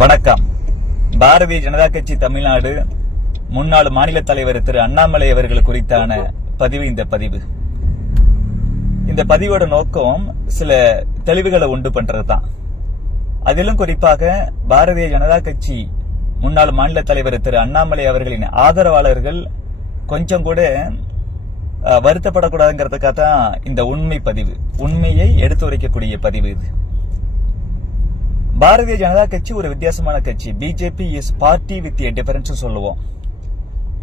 வணக்கம். பாரதிய ஜனதா கட்சி தமிழ்நாடு முன்னாள் மாநில தலைவர் திரு அண்ணாமலை அவர்கள் குறித்தான பதிவு இந்த பதிவு. இந்த பதிவோட நோக்கம் சில தெளிவுகளை உண்டு பண்றதுதான். அதிலும் குறிப்பாக பாரதிய ஜனதா கட்சி முன்னாள் மாநில தலைவர் திரு அண்ணாமலை அவர்களின் ஆதரவாளர்கள் கொஞ்சம் கூட வருத்தப்படக்கூடாதுங்கிறதுக்காக தான் இந்த உண்மை பதிவு, உண்மையை எடுத்துரைக்கக்கூடிய பதிவு இது. பாரதிய ஜனதா கட்சி ஒரு வித்தியாசமான கட்சி. BJP is party with a difference சொல்லுவோம்.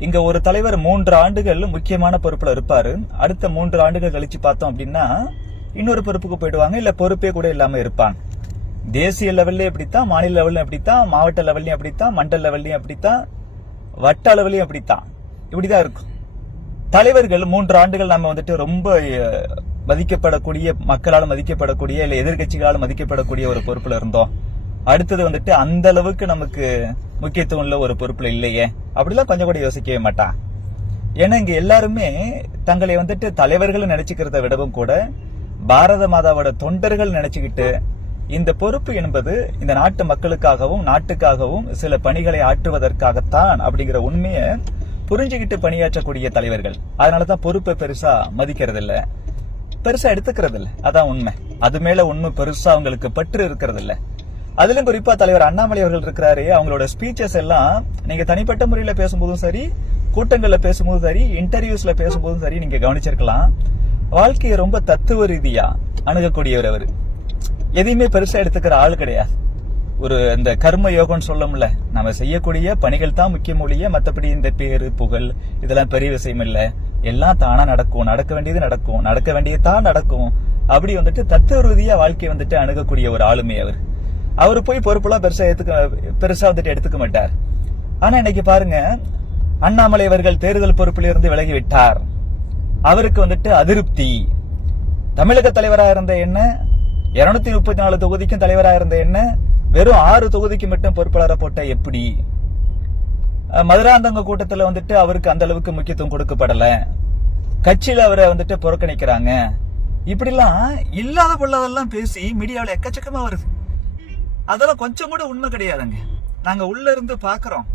இங்க ஒரு தலைவர் 3 ஆண்டுகள் முக்கியமான பொறுப்புல இருப்பாரு. அடுத்த 3 ஆண்டுகள் கழிச்சு பார்த்தோம் அப்படின்னா இன்னொரு பொறுப்புக்கு போயிடுவாங்க, இல்ல பொறுப்பே கூட இல்லாம இருப்பாங்க. தேசிய லெவல்ல எப்படித்தான், மாநில லெவல்ல எப்படித்தான், மாவட்ட லெவல்லையும் அப்படித்தான், மண்டல லெவல்லையும் அப்படித்தான், வட்ட அளவுலையும் அப்படித்தான், இப்படிதான் இருக்கும். தலைவர்கள் 3 ஆண்டுகள் நம்ம ரொம்ப மதிக்கப்படக்கூடிய, மக்களால் மதிக்கப்படக்கூடிய, இல்ல எதிர்கட்சிகளால் மதிக்கப்படக்கூடிய ஒரு பொறுப்புல இருந்தோம். அடுத்தது அந்த அளவுக்கு நமக்கு முக்கியத்துவம் உள்ள ஒரு பொறுப்புல இல்லையே, அப்படிலாம் கொஞ்சம் கூட யோசிக்கவே மாட்டான். ஏன்னா இங்க எல்லாருமே தங்களை தலைவர்கள் நினைச்சுக்கிறத விடவும் கூட பாரத மாதாவோட தொண்டர்கள் நினைச்சுக்கிட்டு இந்த பொறுப்பு என்பது இந்த நாட்டு மக்களுக்காகவும் நாட்டுக்காகவும் சில பணிகளை ஆற்றுவதற்காகத்தான் அப்படிங்கிற உண்மையை புரிஞ்சுக்கிட்டு பணியாற்றக்கூடிய தலைவர்கள். அதனாலதான் பொறுப்பை பெருசா மதிக்கிறது இல்ல, பெருசா எடுத்துக்கிறது இல்ல. அதான் உண்மை. அது மேல உண்மை பெருசா அவங்களுக்கு பற்று இருக்கிறது இல்ல. அதிலும் குறிப்பா தலைவர் அண்ணாமலை அவர்கள் இருக்கிறாரு, அவங்களோட ஸ்பீச்சஸ் எல்லாம் நீங்க தனிப்பட்ட முறையில பேசும்போதும் சரி, கூட்டங்கள்ல பேசும்போதும் சரி, இன்டர்வியூஸ்ல பேசும்போதும் சரி, நீங்க கவனிச்சிருக்கலாம். வாழ்க்கையை ரொம்ப தத்துவ ரீதியா அணுகக்கூடியவர் அவர். எதையுமே பெருசா எடுத்துக்கிற ஆள் கிடையாது. ஒரு இந்த கர்ம யோகம்னு சொல்லமுல்ல, நம்ம செய்யக்கூடிய பணிகள் தான் முக்கியம் ஒழிய மற்றபடி இந்த பேரு புகழ் இதெல்லாம் பெரிய விஷயம் இல்ல. எல்லாம் தானா நடக்கும், நடக்க வேண்டியது நடக்கும், நடக்க வேண்டியதான் நடக்கும். அப்படி தத்துவ ரீதியா வாழ்க்கையை அணுகக்கூடிய ஒரு ஆளுமை அவர். அவரு போய் பொறுப்பெல்லாம் பெருசா எடுத்துக்க மாட்டார். ஆனா இன்னைக்கு பாருங்க, அண்ணாமலை அவர்கள் தேர்தல் பொறுப்பில் இருந்து விலகி விட்டார். அவருக்கு அதிருப்தி. தமிழக தலைவராக இருந்த என்ன, 234 தொகுதிக்கும் தலைவராக இருந்த என்ன, வெறும் 6 தொகுதிக்கு மட்டும் பொறுப்பாளரை போட்ட எப்படி? மதுராந்தக கூட்டத்துல அவருக்கு அந்த அளவுக்கு முக்கியத்துவம் கொடுக்கப்படல. கட்சியில அவரை புறக்கணிக்கிறாங்க. இப்படிலாம் இல்லாத பொல்லாதெல்லாம் பேசி மீடியாவில் எக்கச்சக்கமா வருது. அதெல்லாம் கொஞ்சம் கூட உண்மை கிடையாதுங்க. நாங்க உள்ள இருந்து பாக்குறோம்.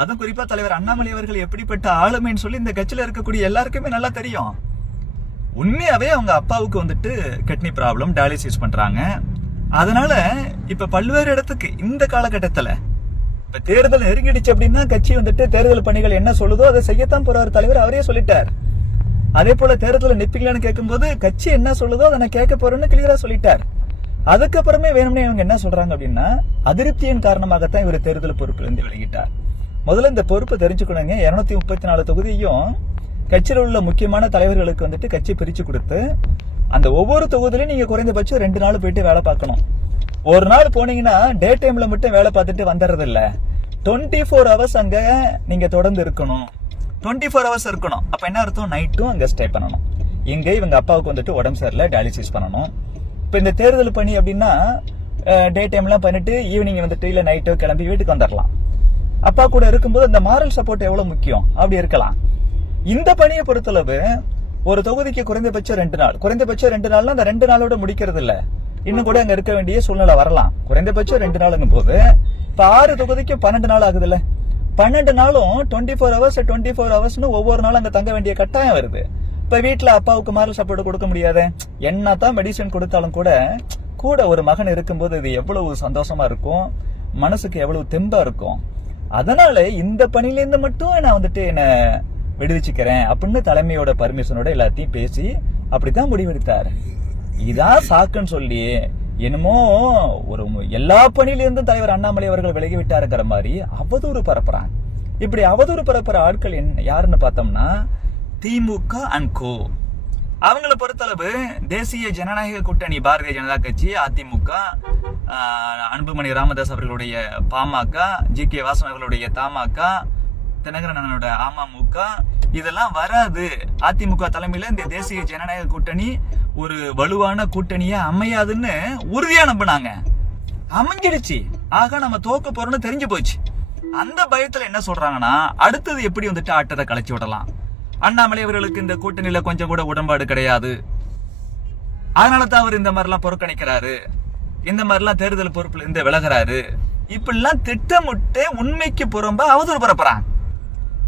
அதுவும் குறிப்பா தலைவர் அண்ணாமலை அவர்கள் எப்படிப்பட்ட ஆளுமைன்னு சொல்லி இந்த கட்சியில இருக்கக்கூடிய எல்லாருக்குமே நல்லா தெரியும். உண்மையாவே அவங்க அப்பாவுக்கு கிட்னி ப்ராப்ளம், டயாலிசிஸ் பண்றாங்க. அதனால இப்ப பல்வேறு இடத்துக்கு இந்த காலகட்டத்துல இப்ப தேர்தல் நெருங்கிடுச்சு அப்படின்னா கட்சி தேர்தல் பணிகள் என்ன சொல்லுதோ அதை செய்யத்தான் போறாரு தலைவர். அவரே சொல்லிட்டார். அதே போல தேர்தல் நிப்பீங்களான்னு கேட்கும் போது கட்சி என்ன சொல்லுதோ அதை நான் கேட்க போறேன்னு கிளியரா சொல்லிட்டார். அதுக்கப்புறமே வேணும்னே இவங்க என்ன சொல்றாங்க அப்படின்னா அதிருப்தியின் காரணமாகத்தான் இவர் தேர்தல் பொறுப்புல இருந்து விலகிட்டார். முதல்ல இந்த பொறுப்பை தெரிஞ்சுக்கணுங்க. 234 தொகுதியும் கட்சியில் உள்ள முக்கியமான தலைவர்களுக்கு கட்சி பிரிச்சு கொடுத்து அந்த ஒவ்வொரு தொகுதியிலும் நீங்க குறைந்தபட்சம் 2 நாள் போயிட்டு வேலை பார்க்கணும். ஒரு நாள் போனீங்கன்னா டே டைம்ல மட்டும் வேலை பார்த்துட்டு வந்துடுறது இல்ல, 24 hours அங்க நீங்க தொடர்ந்து இருக்கணும். 24 hours இருக்கணும். அப்ப என்ன அர்த்தம்? நைட்டும் அங்க ஸ்டே பண்ணணும். இங்க இவங்க அப்பாவுக்கு உடம்பு சரியில்லை, டயாலிசிஸ் பண்ணணும். இப்ப இந்த தேர்தல் பணி அப்படின்னா டே டைம்லாம் பண்ணிட்டு ஈவினிங் இல்ல நைட்டோ கிளம்பி வீட்டுக்கு வந்துடலாம். அப்பா கூட இருக்கும்போது அந்த மாரல் சப்போர்ட் எவ்வளவு முக்கியம், அப்படி இருக்கலாம். இந்த பணியை பொறுத்தளவு ஒரு தொகுதிக்கு குறைந்தபட்சம் 2 நாள், குறைந்தபட்சம் 2 நாள்னா அந்த 2 நாளோட முடிக்கிறது இல்ல, இன்னும் கூட அங்க இருக்க வேண்டிய சூழ்நிலை வரலாம். குறைந்தபட்சம் 2 நாளுங்கும் போது இப்ப 6 தொகுதிக்கு 12 நாள் ஆகுது இல்ல. 12 நாளும் 24 hours ஒவ்வொரு நாளும் அங்க தங்க வேண்டிய கட்டாயம் வருது. இப்ப வீட்டுல அப்பாவுக்கு மாரல் சப்போர்ட் கொடுக்க முடியாது. என்னதான் மெடிசன் கொடுத்தாலும் கூட ஒரு மகன் இருக்கும்போது இது எவ்வளவு சந்தோஷமா இருக்கும், மனசுக்கு எவ்வளவு தெம்பா இருக்கும். அதனால இந்த பணியில இருந்து மட்டும் நான் என்ன விடுவிச்சுக்கிறேன் அப்படின்னு தலைமையோட பர்மிஷனோட எல்லாத்தையும் பேசி அப்படித்தான் முடிவெடுத்தாரு. இதான் சாக்குன்னு சொல்லி என்னமோ ஒரு எல்லா பணியில இருந்தும் தலைவர் அண்ணாமலை அவர்கள் விலகி விட்டாருங்கிற மாதிரி அவதூறு பரப்புறாங்க. இப்படி அவதூறு பரப்புற ஆட்கள் யாருன்னு பார்த்தோம்னா திமுக அண்ட் கோ. அவங்கள பொறுத்தளவு தேசிய ஜனநாயக கூட்டணி பாரதிய ஜனதா கட்சி, அதிமுக, அன்புமணி ராமதாஸ் அவர்களுடைய பாமக, GK வாசன் அவர்களுடைய தமாக, தினகரனோட அமமுக, இதெல்லாம் வராது. அதிமுக தலைமையில இந்த தேசிய ஜனநாயக கூட்டணி ஒரு வலுவான கூட்டணியா அமையாதுன்னு உறுதியா நம்பினாங்க. அமைஞ்சிடுச்சு. ஆக நம்ம தோக்க போறோம்னு தெரிஞ்சு போச்சு. அந்த பயத்துல என்ன சொல்றாங்கன்னா அடுத்தது எப்படி ஆட்டத்தை கலைச்சு விடலாம். அண்ணாமலை அவர்களுக்கு இந்த கூட்டணியில கொஞ்சம் கூட உடன்பாடு கிடையாது. அதனாலதான் அவர் இந்த மாதிரிலாம் புறக்கணிக்கிறாரு. இந்த மாதிரிலாம் தேர்தல் பொறுப்புல இருந்து விலகிறாரு. இப்படிலாம் திட்டமிட்டு உண்மைக்கு புறம்பா அவதூறு பரப்புறாங்க.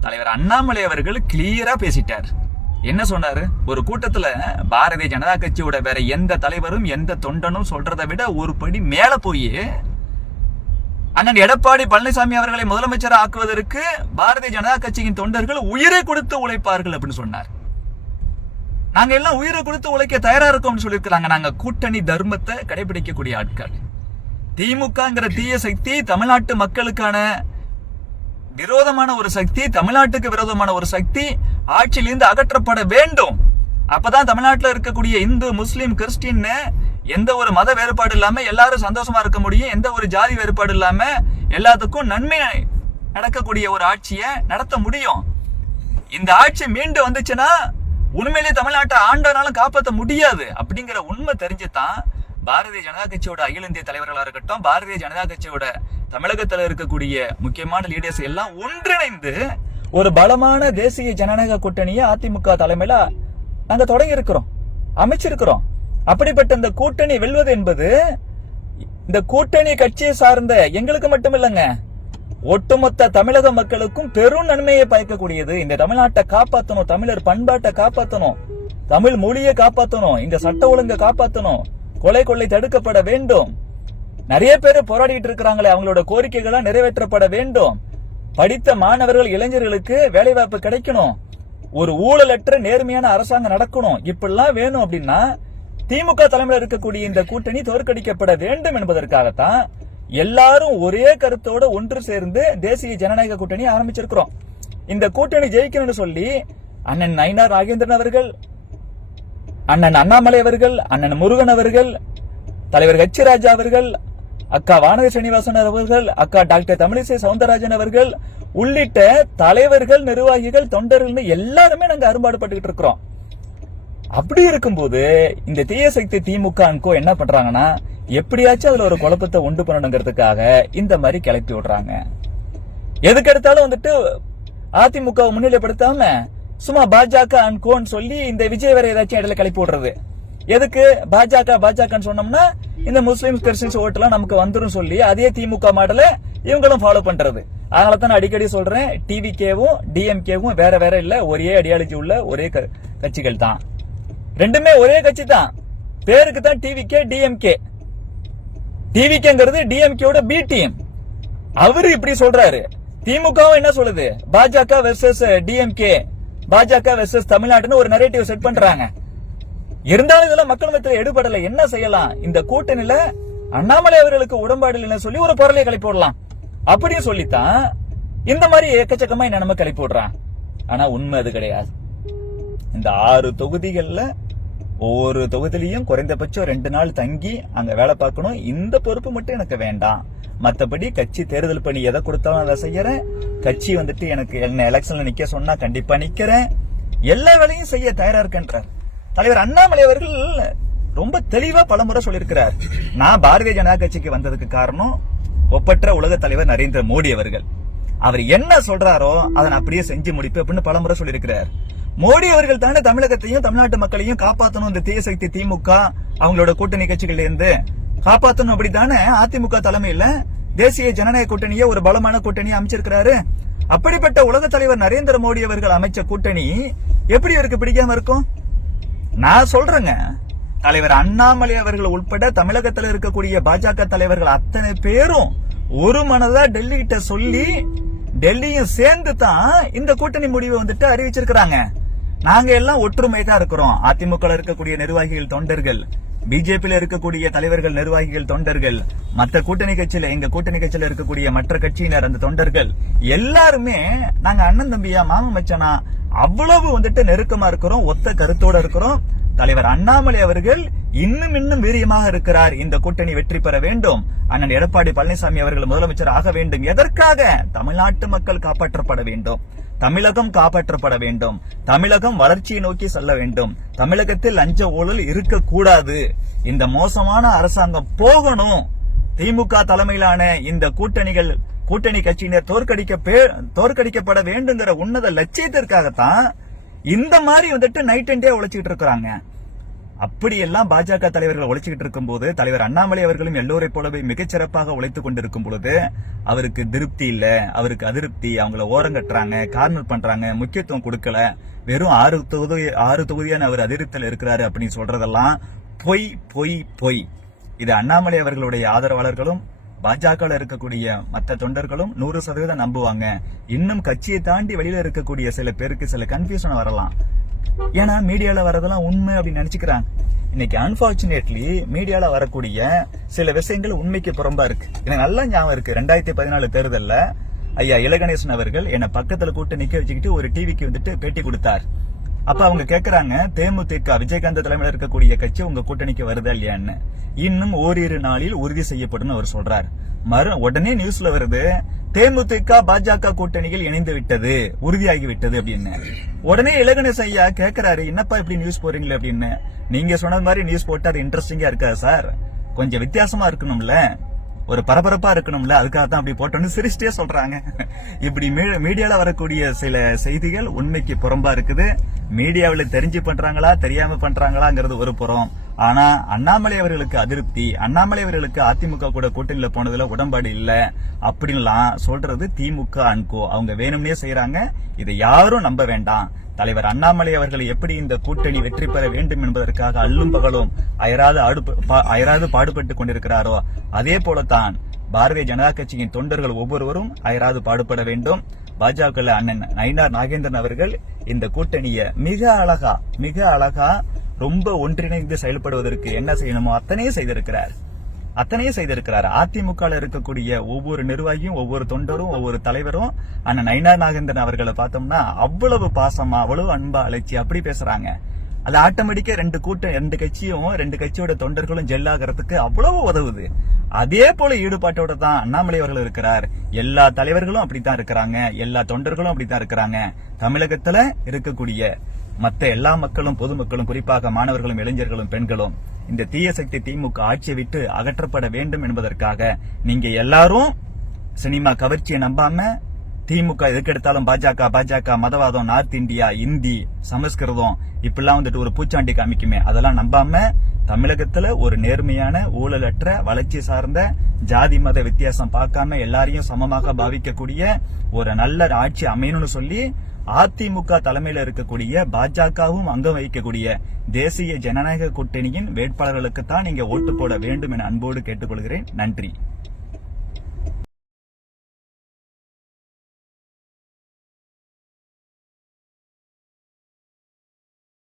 தலைவர் அண்ணாமலை அவர்கள் கிளியரா பேசிட்டார். என்ன சொன்னாரு? ஒரு கூட்டத்துல பாரதிய ஜனதா கட்சியோட வேற எந்த தலைவரும் எந்த தொண்டனும் சொல்றதை விட ஒரு படி மேல போய் அண்ணன் எடப்பாடி பழனிசாமி அவர்களை முதலமைச்சர் ஆக்குவதற்கு பாரதிய ஜனதா கட்சியின் தொண்டர்கள் உயிரை கொடுத்து உழைப்பார்கள் அப்படின்னு சொன்னார். நாங்க எல்லாம் உயிரை கொடுத்து உழைக்க தயாரா இருக்கோம்னு சொல்லியிருக்கிறாங்க. நாங்க கூட்டணி தர்மத்தை கடைபிடிக்கக்கூடிய ஆட்கள். திமுகங்கிற தீய சக்தி தமிழ்நாட்டு மக்களுக்கான விரோதமான ஒரு சக்தி, தமிழ்நாட்டுக்கு விரோதமான ஒரு சக்தி ஆட்சியிலிருந்து அகற்றப்பட வேண்டும். அப்பதான் தமிழ்நாட்டில் இருக்கக்கூடிய இந்து, முஸ்லீம், கிறிஸ்டின் எந்த ஒரு மத வேறுபாடு இல்லாம எல்லாரும் சந்தோஷமா இருக்க முடியும். எந்த ஒரு ஜாதி வேறுபாடு இல்லாம எல்லாத்துக்கும் நன்மை நடக்கக்கூடிய ஒரு ஆட்சியை நடத்த முடியும். இந்த ஆட்சி மீண்டும் வந்துச்சுன்னா உண்மையிலேயே தமிழ்நாட்டை ஆண்டனாலும் காப்பாற்ற முடியாது அப்படிங்கிற உண்மை தெரிஞ்சுதான் பாரதிய ஜனதா கட்சியோட அகில இந்திய தலைவர்களா இருக்கட்டும், பாரதிய ஜனதா கட்சியோட தமிழகத்தில் இருக்கக்கூடிய முக்கியமான லீடர்ஸ் எல்லாம் ஒன்றிணைந்து ஒரு பலமான தேசிய ஜனநாயக கூட்டணியை அதிமுக தலைமையில நாங்க தொடங்கி இருக்கிறோம், அமைச்சிருக்கிறோம். அப்படிப்பட்ட இந்த கூட்டணி வெல்வது என்பது இந்த கூட்டணி கட்சியை சார்ந்த எங்களுக்கு மட்டும் இல்லைங்க, ஒட்டுமொத்த தமிழக மக்களுக்கும் பெரும் நன்மையை பயக்கக்கூடியது. இந்த தமிழ்நாட்டை காப்பாற்றணும், தமிழர் பண்பாட்டை காப்பாற்றணும், தமிழ் மொழியை காப்பாற்றணும், இந்த சட்ட ஒழுங்கை காப்பாற்றணும், கொலை கொள்ளை தடுக்கப்பட வேண்டும். நிறைய பேர் போராடிட்டு இருக்கிறாங்களே, அவங்களோட கோரிக்கைகளா நிறைவேற்றப்பட வேண்டும். படித்த மாணவர்கள், இளைஞர்களுக்கு வேலைவாய்ப்பு கிடைக்கணும், ஒரு ஊழலற்ற நேர்மையான அரசாங்கம் நடக்கணும். இப்படிலாம் வேணும் அப்படின்னா திமுக தலைமையில் இருக்கக்கூடிய இந்த கூட்டணி தோற்கடிக்கப்பட வேண்டும் என்பதற்காகத்தான் எல்லாரும் ஒரே கருத்தோட ஒன்று சேர்ந்து தேசிய ஜனநாயக கூட்டணி ஆரம்பிச்சிருக்கிறோம். இந்த கூட்டணி ஜெயிக்கணும்னு சொல்லி அண்ணன் நயினார் நாகேந்திரன் அவர்கள், அண்ணன் அண்ணாமலை அவர்கள், அண்ணன் முருகன் அவர்கள், தலைவர் ஹெச் ராஜா அவர்கள், அக்கா வானதி சீனிவாசன் அவர்கள், அக்கா டாக்டர் தமிழிசை சவுந்தரராஜன் அவர்கள் உள்ளிட்ட தலைவர்கள், நிர்வாகிகள், தொண்டர்கள் எல்லாருமே நாங்க அரும்பாடுபட்டு இருக்கிறோம். அப்படி இருக்கும்போது இந்த தீய சக்தி திமுக என்ன பண்றாங்கன்னா, எப்படியாச்சும் அதுல ஒரு குழப்பத்தை உண்டு பண்ணணுங்கிறதுக்காக இந்த மாதிரி கிளப்பி விடுறாங்க. எதுக்கு எடுத்தாலும் வந்துட்டு அதிமுக முன்னிலைப்படுத்தாம சும்மா பாஜக அண்ட் கோன்னு சொல்லி இந்த விஜய் வேற ஏதாச்சும் இடையில கிளப்பி விடுறது. எதுக்கு? பாஜக சொன்னோம்னா இந்த முஸ்லிம் கிறிஸ்டின்ஸ் ஓட்டுலாம் நமக்கு வந்துரும் சொல்லி அதே திமுக மாடல இவங்களும் ஃபாலோ பண்றது. அதனால தான் அடிக்கடி சொல்றேன், டிவிகேவும் டிஎம்கேவும் வேற வேற இல்ல, ஒரே ஐடியாலஜி உள்ள ஒரே கட்சிகள் தான். ரெண்டுமே ஒரே கட்சி தான், பேருக்கு தான் டிவிகே டிஎம்கே. டிவிகேங்கிறது டிஎம்கேவோட பி டீம். அவரு இப்படி சொல்றாரு. திமுகவும் என்ன சொல்லுது? பாஜக வெர்சஸ் டிஎம்கே, பாஜக வெர்சஸ் தமிழ்நாடுன்னு ஒரு நரேட்டிவ் செட் பண்றாங்க. இருந்தாலும் இதெல்லாம் மக்கள் மத்தியில் எடுபடல. என்ன செய்யலாம்? இந்த கூட்டணியில அண்ணாமலை அவர்களுக்கு உடன்பாடு இல்லைன்னு சொல்லி ஒரு பொருளை கிளப்பி விடலாம் அப்படின்னு சொல்லித்தான் இந்த மாதிரி எக்கச்சக்கமா நம்ம கிளப்பி விடுறான். ஆனா உண்மை அது கிடையாது. இந்த 6 தொகுதிகள்ல ஒவ்வொரு தொகுதியிலையும் குறைந்தபட்சம் 2 நாள் தங்கி அங்க வேலை பார்க்கணும். இந்த பொறுப்பு மட்டும் எனக்கு வேண்டாம். மத்தபடி கட்சி தேர்தல் பணி எதை கொடுத்தாலும் அதை செய்யறேன். கட்சி வந்துட்டு எனக்கு என்ன எலெக்ஷன்ல நிக்க சொன்னா கண்டிப்பா நிக்கிறேன். எல்லா வேலையும் செய்ய தயாரா இருக்கேன்றார் தலைவர் அண்ணாமலை அவர்கள். ரொம்ப தெளிவா பலமுறை சொல்லியிருக்கிறார், நான் பாரதிய ஜனதா கட்சிக்கு வந்ததுக்கு காரணம் ஒப்பற்ற உலக தலைவர் நரேந்திர மோடி அவர்கள். அவர் என்ன சொல்றாரோ அதை அப்படியே செஞ்சு முடிப்பு அப்படின்னு பலமுறை சொல்லியிருக்கிறார். மோடி அவர்கள் தானே தமிழகத்தையும் தமிழ்நாட்டு மக்களையும் காப்பாற்றணும், இந்த தீய சக்தி திமுக அவங்களோட கூட்டணி கட்சிகள்ல இருந்து காப்பாற்றணும். அப்படித்தானே அதிமுக தலைமையில தேசிய ஜனநாயக கூட்டணியை ஒரு பலமான கூட்டணியை அமைச்சிருக்கிறாரு. அப்படிப்பட்ட உலக தலைவர் நரேந்திர மோடி அவர்கள் அமைச்ச கூட்டணி எப்படி அவருக்கு பிடிக்காம இருக்கும்? நான் சொல்றேங்க, தலைவர் அண்ணாமலை அவர்கள் உட்பட தமிழகத்தில் இருக்கக்கூடிய பாஜக தலைவர்கள் அத்தனை பேரும் ஒரு மனதா டெல்லி கிட்ட சொல்லி டெல்லியும் சேர்ந்து தான் இந்த கூட்டணி முடிவை வந்துட்டு அறிவிச்சிருக்கிறாங்க. நாங்க எல்லாம் ஒற்றுமை தான் இருக்கிறோம். அதிமுக இருக்கக்கூடிய நிர்வாகிகள், தொண்டர்கள், பிஜேபியில இருக்கக்கூடிய தலைவர்கள், நிர்வாகிகள், தொண்டர்கள், மற்ற கூட்டணி கட்சியில எங்க கூட்டணி கட்சியில இருக்கக்கூடிய மற்ற கட்சியினர், அந்த தொண்டர்கள் எல்லாருமே நாங்க அண்ணன் தம்பியா, மாமன் மச்சனா அவ்வளவு வந்துட்டு நெருக்கமா இருக்கிறோம், ஒத்த கருத்தோட இருக்கிறோம். தலைவர் அண்ணாமலை அவர்கள் இன்னும் வீரியமாக இருக்கிறார். இந்த கூட்டணி வெற்றி பெற வேண்டும். அண்ணன் எடப்பாடி பழனிசாமி அவர்கள் முதலமைச்சர் ஆக வேண்டும். எதற்காக? தமிழ்நாட்டு மக்கள் காப்பாற்றப்பட வேண்டும், தமிழகம் காப்பாற்றப்பட வேண்டும், தமிழகம் வளர்ச்சியை நோக்கி செல்ல வேண்டும், தமிழகத்தில் லஞ்ச ஊழல் இருக்கக்கூடாது, இந்த மோசமான அரசாங்கம் போகணும், திமுக தலைமையிலான இந்த கூட்டணி கட்சியினர் தோற்கடிக்கப்பட வேண்டுங்கிற உன்னத லட்சியத்திற்காகத்தான் இந்த மாதிரி வந்துட்டு நைட் அண்ட் டே உழைச்சிட்டு இருக்கிறாங்க. அப்படியெல்லாம் பாஜக தலைவர்கள் உழைச்சுக்கிட்டு இருக்கும் போது, தலைவர் அண்ணாமலை அவர்களும் எல்லோரை போலவே மிகச்சிறப்பாக உழைத்துக் கொண்டிருக்கும் பொழுது அவருக்கு திருப்தி இல்ல, அவருக்கு அதிருப்தி, அவங்கள ஓரங்கட்டுறாங்க, கார்னர் பண்றாங்க, முக்கியத்துவம் கொடுக்கல, வெறும் 6 தொகுதியான அவர் அதிருப்தியில் இருக்கிறாரு அப்படின்னு சொல்றதெல்லாம் பொய் பொய் பொய். இது அண்ணாமலை அவர்களுடைய ஆதரவாளர்களும் பாஜக இருக்கக்கூடிய மற்ற தொண்டர்களும் 100% நம்புவாங்க. இன்னும் கட்சியை தாண்டி வெளியில இருக்கக்கூடிய சில பேருக்கு சில கன்ஃபியூஷன் வரலாம். ஏன்னா மீடியால வரதெல்லாம் உண்மை அப்படின்னு நினைச்சுக்கிறாங்க. இன்னைக்கு அன்பார்ச்சுனேட்லி மீடியால வரக்கூடிய சில விஷயங்கள் உண்மைக்கு புறம்பா இருக்கு. எனக்கு நல்லா ஞாபகம் இருக்கு, 2014 தேர்தல்ல ஐயா இலகணேசன் அவர்கள் என்ன பக்கத்துல கூட்டு நிக்க வச்சுக்கிட்டு ஒரு டிவிக்கு வந்துட்டு பேட்டி கொடுத்தார். அப்ப அவங்க கேக்குறாங்க, தேமுதிக விஜயகாந்த் தலைமையில இருக்கக்கூடிய கட்சி உங்க கூட்டணிக்கு வருதா இல்லையான்னு. இன்னும் ஓரிரு நாளில் உறுதி செய்யப்படும் அவர் சொல்றார். உடனே நியூஸ்ல வருது, தேமுதிக பாஜக கூட்டணியில் இணைந்து விட்டது, உறுதியாகி விட்டது அப்படின்னு. உடனே இலகணேசன் ஐயா கேக்குறாரு, என்னப்பா இப்படி நியூஸ் போறீங்களே அப்படின்னு. நீங்க சொன்ன மாதிரி நியூஸ் போட்டா அது இன்ட்ரெஸ்டிங்கா இருக்காது சார், கொஞ்சம் வித்தியாசமா இருக்கணும்ல, ஒரு பரபரப்பா இருக்கணும்ல, அதுக்காக தான் அப்படி போட்டோன்னு சிரிச்சிட்டே சொல்றாங்க. இப்படி மீடியால வரக்கூடிய சில செய்திகள் உண்மைக்கு புறம்பா இருக்குது. மீடியாவில் தெரிஞ்சு பண்றாங்களா தெரியாம பண்றாங்களாங்கிறது ஒரு புறம். ஆனா அண்ணாமலை அவர்களுக்கு அதிருப்தி, அண்ணாமலை அவர்களுக்கு அதிமுக கூட கூட்டணியில போனதுல உடன்பாடு இல்ல அப்படின்லாம் சொல்றது திமுக அன்கோ. அவங்க வேணும்னே செய்யறாங்க. இதை யாரும் நம்ப வேண்டாம். தலைவர் அண்ணாமலை அவர்கள் எப்படி இந்த கூட்டணி வெற்றி பெற வேண்டும் என்பதற்காக அல்லும் பகலும் அயராது பாடுபட்டு கொண்டிருக்கிறாரோ, அதே போலத்தான் பாரதிய ஜனதா கட்சியின் தொண்டர்கள் ஒவ்வொருவரும் அயராது பாடுபட வேண்டும். பாஜக அண்ணன் நயினார் நாகேந்திரன் அவர்கள் இந்த கூட்டணியை மிக அழகா ரொம்ப ஒன்றிணைந்து செயல்படுவதற்கு என்ன செய்யணுமோ அத்தனையும் செய்திருக்கிறார். அதிமுக இருக்கக்கூடிய ஒவ்வொரு நிர்வாகியும், ஒவ்வொரு தொண்டரும், ஒவ்வொரு தலைவரும் அண்ணன் நயினார் நாகேந்திரன் அவர்களை பார்த்தோம்னா அவ்வளவு பாசமா, அவ்வளவு அன்பா அழைச்சி அப்படி பேசுறாங்க. அது ஆட்டோமேட்டிக்கா ரெண்டு கட்சியோட தொண்டர்களும் ஜெல்லாகிறதுக்கு அவ்வளவு உதவுது. அதே போல ஈடுபாட்டோட தான் அண்ணாமலை அவர்கள் இருக்கிறார். எல்லா தலைவர்களும் அப்படித்தான் இருக்கிறாங்க, எல்லா தொண்டர்களும் அப்படித்தான் இருக்கிறாங்க. தமிழகத்துல இருக்கக்கூடிய மற்ற எல்லா மக்களும், பொதுமக்களும், குறிப்பாக மாணவர்களும், இளைஞர்களும், பெண்களும் இந்த தீய சக்தி திமுக ஆட்சியை விட்டு அகற்றப்பட வேண்டும் என்பதற்காக நீங்க எல்லாரும் சினிமா கவர்ச்சியை நம்பாம, திமுக எதுக்கெடுத்தாலும் பாஜக மதவாதம், நார்த் இந்தியா, இந்தி, சமஸ்கிருதம் இப்பெல்லாம் வந்துட்டு ஒரு பூச்சாண்டி காமிக்குமே, அதெல்லாம் நம்பாம தமிழகத்துல ஒரு நேர்மையான, ஊழலற்ற, வளர்ச்சி சார்ந்த, ஜாதி மத வித்தியாசம் பார்க்காம எல்லாரையும் சமமாக பாவிக்கக்கூடிய ஒரு நல்ல ஆட்சி அமையணும்னு சொல்லி அதிமுக தலைமையில இருக்கக்கூடிய பாஜகவும் அங்கம் வகிக்கக்கூடிய தேசிய ஜனநாயக கூட்டணியின் வேட்பாளர்களுக்கு தான் நீங்க ஓட்டு போட வேண்டும் என அன்போடு கேட்டுக்கொள்கிறேன். நன்றி.